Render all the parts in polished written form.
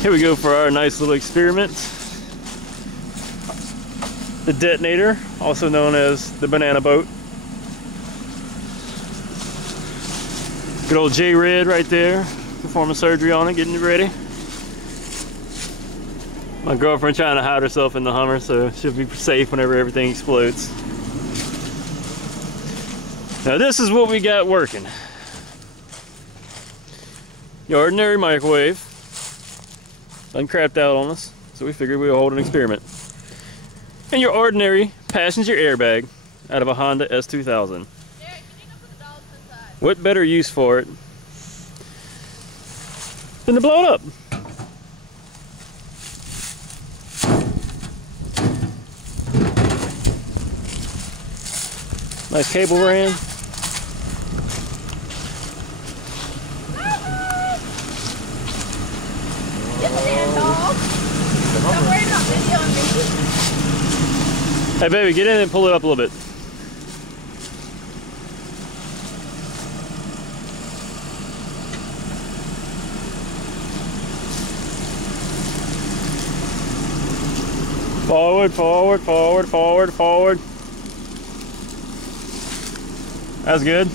Here we go for our nice little experiment. The detonator, also known as the banana boat. Good old J-Red right there, performing surgery on it, getting it ready. My girlfriend trying to hide herself in the Hummer, so she'll be safe whenever everything explodes. Now this is what we got working. Your ordinary microwave. Uncrapped out on us, so we figured we'd hold an experiment. And your ordinary passenger airbag out of a Honda S2000. What better use for it than to blow it up? Nice cable ran. Hey baby, get in and pull it up a little bit. Forward, forward, forward, forward, forward. That's good.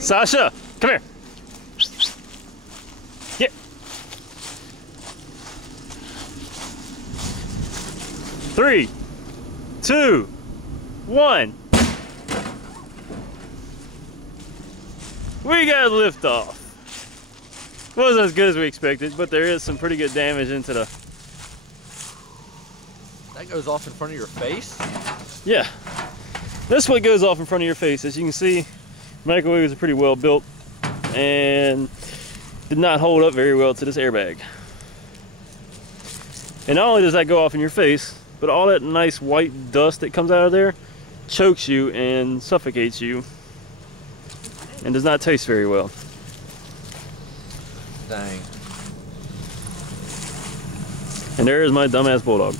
Sasha, come here. Yeah. Three, two, one. We got liftoff. Wasn't as good as we expected, but there is some pretty good damage into the... That goes off in front of your face? Yeah. This one goes off in front of your face. As you can see, the microwave is pretty well built and did not hold up very well to this airbag. And not only does that go off in your face, but all that nice white dust that comes out of there chokes you and suffocates you and does not taste very well. Dang. And there is my dumbass bulldog.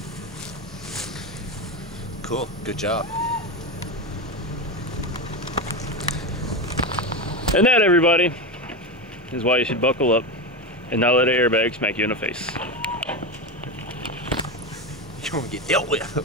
Cool, good job. And that, everybody, is why you should buckle up and not let an airbag smack you in the face. You're gonna get dealt with.